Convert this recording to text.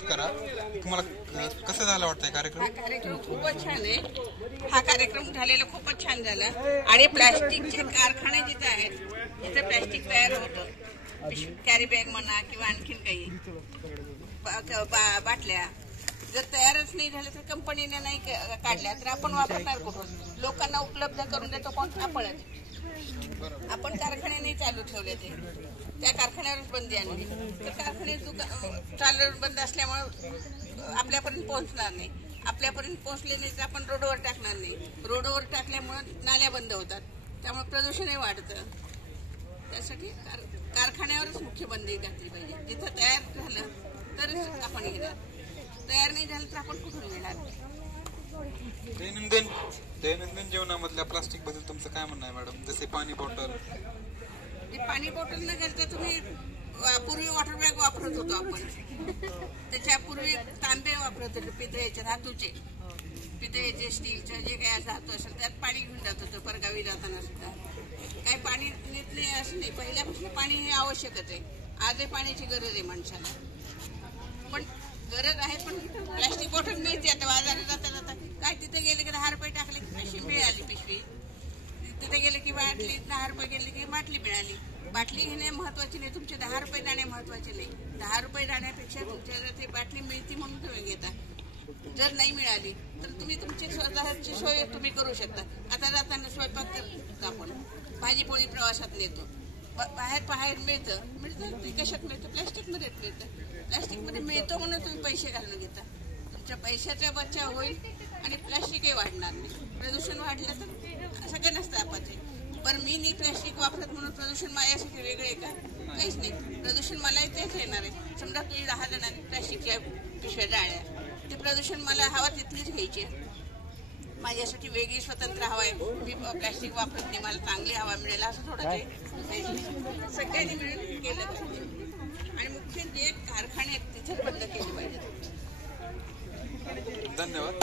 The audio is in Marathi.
करा. तुम्हाला कसं झालं वाटतंय कार्यक्रम? हा कार्यक्रम खूपच छान आहे. हा कार्यक्रम झालेला खूपच छान झाला. आणि प्लास्टिकचे कारखाने जिथे आहेत जिथे प्लास्टिक तयार होतं, कॅरी बॅग म्हणा किंवा आणखीन काही बाटल्या जर तयारच नाही झाल्या तर कंपनीने नाही काढल्या तर आपण वापरणार कुठून? लोकांना उपलब्ध करून देतो कोण? आपणच. आपण कारखाने नाही चालू ठेवले, ते त्या कारखान्यावरच बंदी आणली तर कारखाने चालू बंद असल्यामुळे आपल्यापर्यंत पोहोचणार नाही. आपल्यापर्यंत पोहोचले नाही तर आपण रोडवर टाकणार नाही. रोडवर टाकल्यामुळे नाल्या बंद होतात, त्यामुळे प्रदूषणही वाढतं. त्यासाठी कारखान्यावरच मुख्य बंदी घातली पाहिजे. जिथं तयार झालं तरच आपण घेणार, तयार नाही झालं तर आपण कुठून घेणार? दैनंदिन जीवनामधल्या प्लास्टिक बद्दल तुमचं काय म्हणणं आहे मॅडम? जसे पाणी बॉटल. पाणी बॉटल न घालता तुम्ही पूर्वी वॉटर बॅग वापरत होतो आपण. त्याच्यापूर्वी तांबे वापरत होते, पितळेचे, धातूचे, पितळेचे, स्टीलचे जे काही धातू असेल त्यात पाणी घेऊन जात होतं परगावी जाताना सुद्धा. काही पाणी नेत नाही असं नाही, पहिल्यापासून पाणी हे आवश्यकच आहे. आजही पाण्याची गरज आहे माणसाला, पण गरज आहे. पण प्लास्टिक बॉटल मिळते आता बाजारात जाता जाता. काय तिथे गेले की 10 रुपये टाकले की पिशवी मिळाली, पिशवी तिथे गेले की बाटली 10 रुपये गेले की बाटली मिळाली. बाटली घेणे महत्वाची नाही, तुमचे 10 रुपये जाणे महत्वाचे नाही. 10 रुपये जाण्यापेक्षा तुमच्या ते बाटली मिळती म्हणून तुम्ही घेता. जर नाही मिळाली तर तुम्ही तुमची स्वतःची सोय तुम्ही करू शकता. आता जाताना स्वयंपाक करतो आपण, भाजी पोळी प्रवासात नेतो, बाहेर मिळतं ते कशात मिळतं? प्लॅस्टिकमध्येच मिळतं. प्लॅस्टिकमध्ये मिळतं म्हणून तुम्ही पैसे घालून घेता. तुमच्या पैशाचा बचाव होईल आणि प्लॅस्टिकही वाढणार नाही. प्रदूषण वाढलं तर सगळं नसतं आपत्ती. पण मी नाही प्लॅस्टिक वापरत म्हणून प्रदूषण माझ्यासाठी वेगळे का? काहीच नाही. प्रदूषण मलाही तेच येणार आहे. समजा तुम्ही 10 जणांनी प्लॅस्टिकच्या पिशव्या जाळल्या, ते प्रदूषण मला हवा तिथलीच घ्यायची. माझ्यासाठी वेगळी स्वतंत्र हवा आहे. मी प्लॅस्टिक वापरत नाही, मला चांगली हवा मिळेल असं थोडं ते सगळ्यांनी मिळून केलं पाहिजे. आणि मुख्य जे कारखाने आहेत तिथेच बंद केले पाहिजेत. धन्यवाद.